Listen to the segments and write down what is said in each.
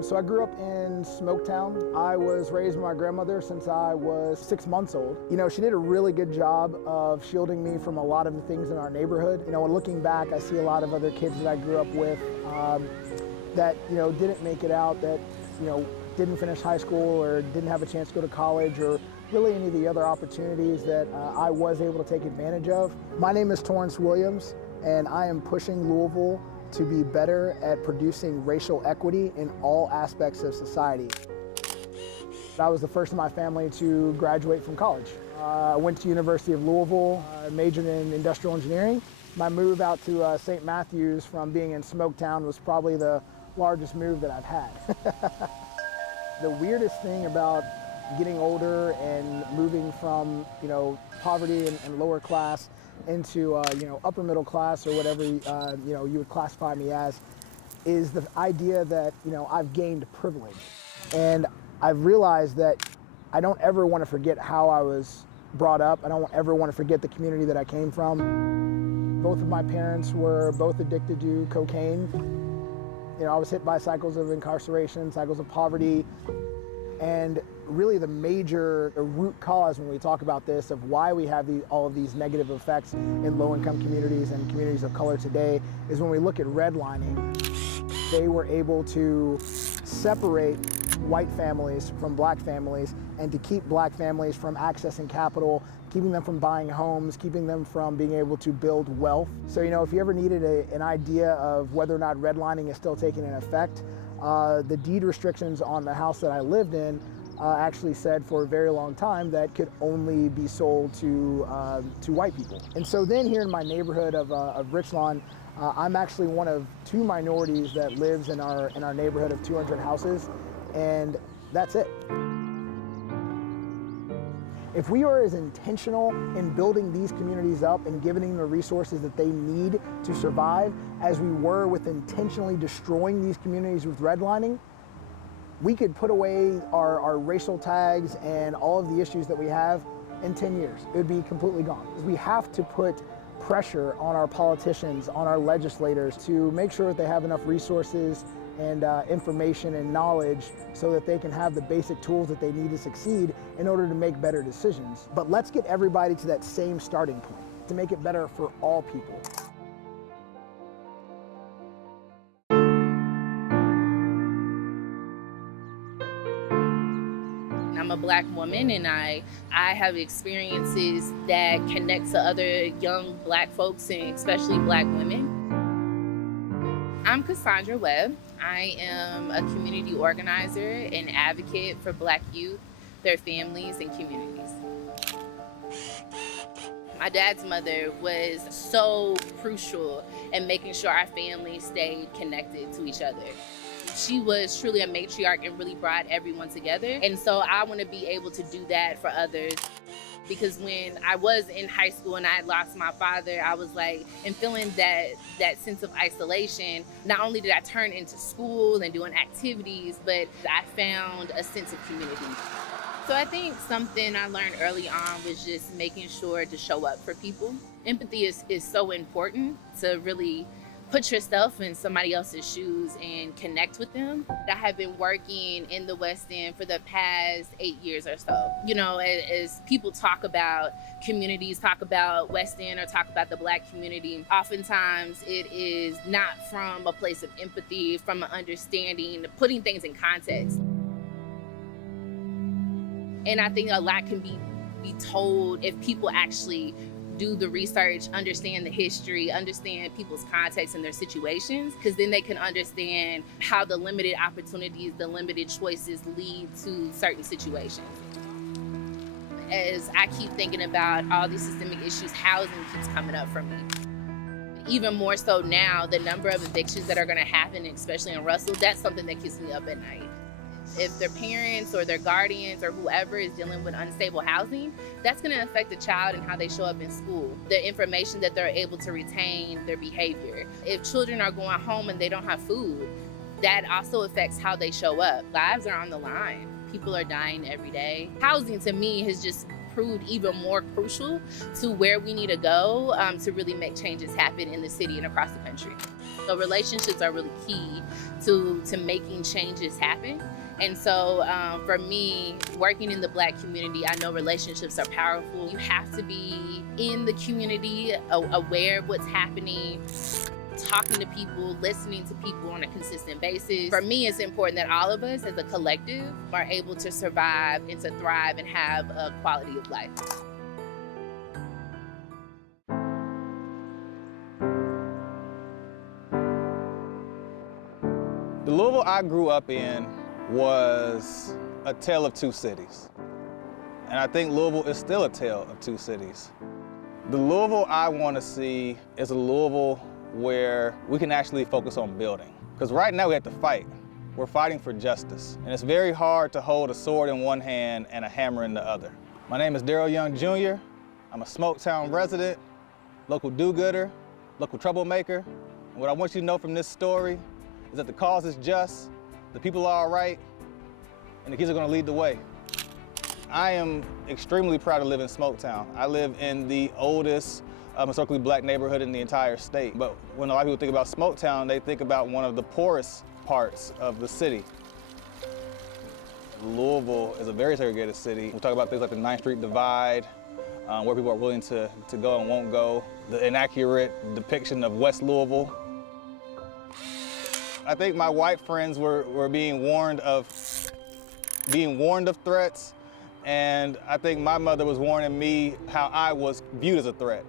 So I grew up in Smoketown. I was raised by my grandmother since I was 6 months old. You know, she did a really good job of shielding me from a lot of the things in our neighborhood. You know, when looking back, I see a lot of other kids that I grew up with that, you know, didn't make it out, that, you know, didn't finish high school or didn't have a chance to go to college or really any of the other opportunities that I was able to take advantage of. My name is Torrance Williams, and I am pushing Louisville to be better at producing racial equity in all aspects of society. I was the first in my family to graduate from college. I went to University of Louisville, majored in industrial engineering. My move out to St. Matthews from being in Smoketown was probably the largest move that I've had. The weirdest thing about getting older and moving from, you know, poverty and lower class into, you know, upper middle class or whatever, you know, you would classify me as, is the idea that, you know, I've gained privilege. And I've realized that I don't ever want to forget how I was brought up. I don't ever want to forget the community that I came from. Both of my parents were both addicted to cocaine. You know, I was hit by cycles of incarceration, cycles of poverty, and really the major root cause when we talk about this of why we have all of these negative effects in low-income communities and communities of color today is when we look at redlining. They were able to separate white families from black families and to keep black families from accessing capital, keeping them from buying homes, keeping them from being able to build wealth. So, you know, if you ever needed an idea of whether or not redlining is still taking an effect, the deed restrictions on the house that I lived in actually said for a very long time that could only be sold to white people. And so then here in my neighborhood of Richlawn, I'm actually one of 2 minorities that lives in our neighborhood of 200 houses, and that's it. If we are as intentional in building these communities up and giving them the resources that they need to survive as we were with intentionally destroying these communities with redlining, we could put away our racial tags and all of the issues that we have in 10 years. It would be completely gone. We have to put pressure on our politicians, on our legislators to make sure that they have enough resources and information and knowledge so that they can have the basic tools that they need to succeed in order to make better decisions. But let's get everybody to that same starting point to make it better for all people. I'm a Black woman, and I have experiences that connect to other young Black folks, and especially Black women. I'm Cassandra Webb. I am a community organizer and advocate for Black youth, their families, and communities. My dad's mother was so crucial in making sure our family stayed connected to each other. She was truly a matriarch and really brought everyone together. And so I want to be able to do that for others. Because when I was in high school and I had lost my father, I was like, and feeling that sense of isolation, not only did I turn into school and doing activities, but I found a sense of community. So I think something I learned early on was just making sure to show up for people. Empathy is so important to really put yourself in somebody else's shoes and connect with them. I have been working in the West End for the past 8 years or so. You know, as people talk about communities, talk about West End or talk about the Black community, oftentimes it is not from a place of empathy, from an understanding, putting things in context. And I think a lot can be told if people actually do the research, understand the history, understand people's context and their situations, because then they can understand how the limited opportunities, the limited choices lead to certain situations. As I keep thinking about all these systemic issues, housing keeps coming up for me. Even more so now, the number of evictions that are gonna happen, especially in Russell, that's something that keeps me up at night. If their parents or their guardians or whoever is dealing with unstable housing, that's going to affect the child and how they show up in school, the information that they're able to retain, their behavior. If children are going home and they don't have food, that also affects how they show up. Lives are on the line. People are dying every day. Housing, to me, has just proved even more crucial to where we need to go to really make changes happen in the city and across the country. So relationships are really key to making changes happen. And so for me, working in the Black community, I know relationships are powerful. You have to be in the community, aware of what's happening, talking to people, listening to people on a consistent basis. For me, it's important that all of us as a collective are able to survive and to thrive and have a quality of life. The Louisville I grew up in was a tale of two cities. And I think Louisville is still a tale of two cities. The Louisville I want to see is a Louisville where we can actually focus on building. Because right now we have to fight. We're fighting for justice. And it's very hard to hold a sword in one hand and a hammer in the other. My name is Daryl Young Jr. I'm a Smoketown resident, local do-gooder, local troublemaker. And what I want you to know from this story is that the cause is just, the people are all right, and the kids are gonna lead the way. I am extremely proud to live in Smoketown. I live in the oldest historically Black neighborhood in the entire state. But when a lot of people think about Smoketown, they think about one of the poorest parts of the city. Louisville is a very segregated city. We talk about things like the 9th Street divide, where people are willing to go and won't go, the inaccurate depiction of West Louisville. I think my white friends were being warned of threats, and I think my mother was warning me how I was viewed as a threat.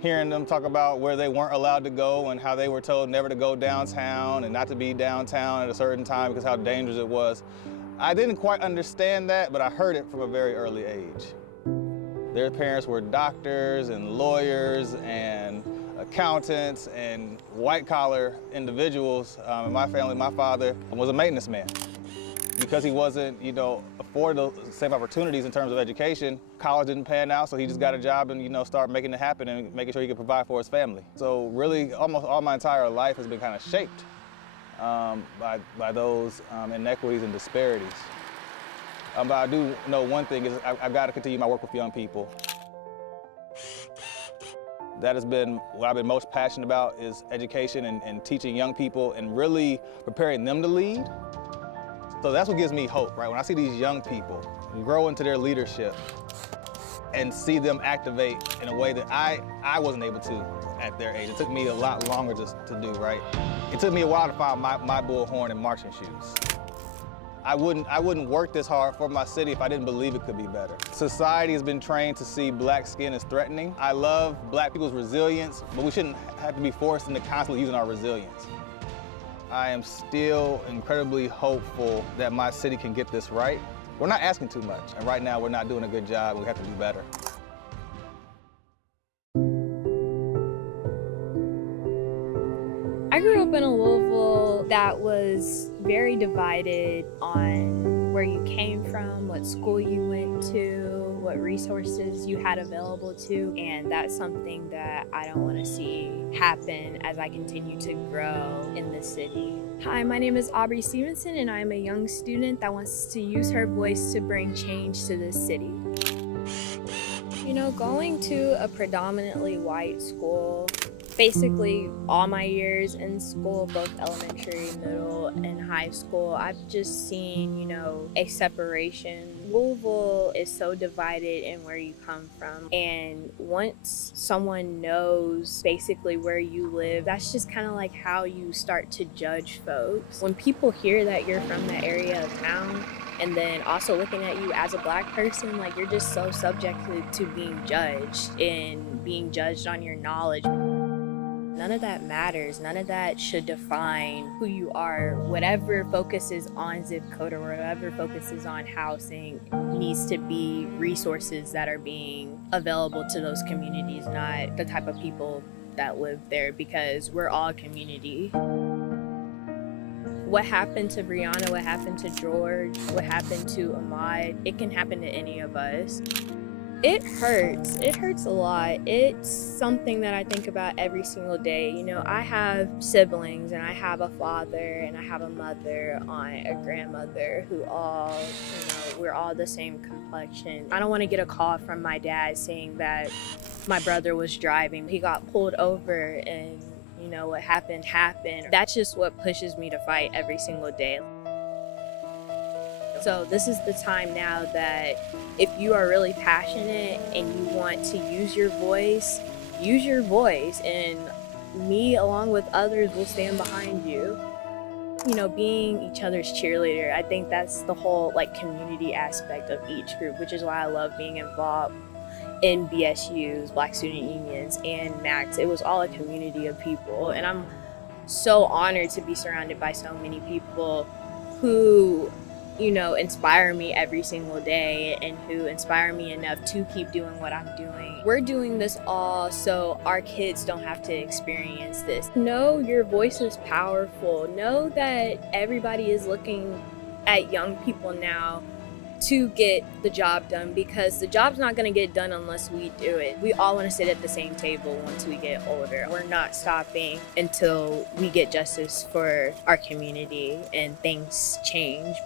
Hearing them talk about where they weren't allowed to go and how they were told never to go downtown and not to be downtown at a certain time because how dangerous it was. I didn't quite understand that, but I heard it from a very early age. Their parents were doctors and lawyers and accountants and white-collar individuals. In my family, my father was a maintenance man. Because he wasn't, afforded the same opportunities in terms of education, college didn't pan out, so he just got a job and, started making it happen and making sure he could provide for his family. So really, almost all my entire life has been kind of shaped by those inequities and disparities. But I do know one thing is I've got to continue my work with young people. That has been what I've been most passionate about is education and teaching young people and really preparing them to lead. So that's what gives me hope, right? When I see these young people grow into their leadership and see them activate in a way that I wasn't able to at their age. It took me a lot longer just to do, right? It took me a while to find my bullhorn and marching shoes. I wouldn't work this hard for my city if I didn't believe it could be better. Society has been trained to see Black skin as threatening. I love Black people's resilience, but we shouldn't have to be forced into constantly using our resilience. I am still incredibly hopeful that my city can get this right. We're not asking too much, and right now we're not doing a good job, and we have to do better. I grew up in a Louisville that was very divided on where you came from, what school you went to, what resources you had available to, and that's something that I don't want to see happen as I continue to grow in this city. Hi, my name is Aubrey Stevenson, and I am a young student that wants to use her voice to bring change to this city. Going to a predominantly white school, basically all my years in school, both elementary, middle, and high school, I've just seen, a separation. Louisville is so divided in where you come from, and once someone knows basically where you live, that's just kind of like how you start to judge folks. When people hear that you're from that area of town, and then also looking at you as a Black person, like you're just so subjected to being judged and being judged on your knowledge. None of that matters. None of that should define who you are. Whatever focuses on zip code or whatever focuses on housing needs to be resources that are being available to those communities, not the type of people that live there, because we're all community. What happened to Breonna, what happened to George, what happened to Ahmaud, it can happen to any of us. It hurts a lot. It's something that I think about every single day. I have siblings, and I have a father, and I have a mother, aunt, a grandmother who all, we're all the same complexion. I don't want to get a call from my dad saying that my brother was driving. He got pulled over and what happened. That's just what pushes me to fight every single day. So this is the time now that if you are really passionate and you want to use your voice, and me along with others will stand behind you. Being each other's cheerleader, I think that's the whole community aspect of each group, which is why I love being involved in BSUs, Black Student Unions, and MACs. It was all a community of people, and I'm so honored to be surrounded by so many people who inspire me every single day and who inspire me enough to keep doing what I'm doing. We're doing this all so our kids don't have to experience this. Know your voice is powerful. Know that everybody is looking at young people now to get the job done, because the job's not going to get done unless we do it. We all want to sit at the same table once we get older. We're not stopping until we get justice for our community and things change.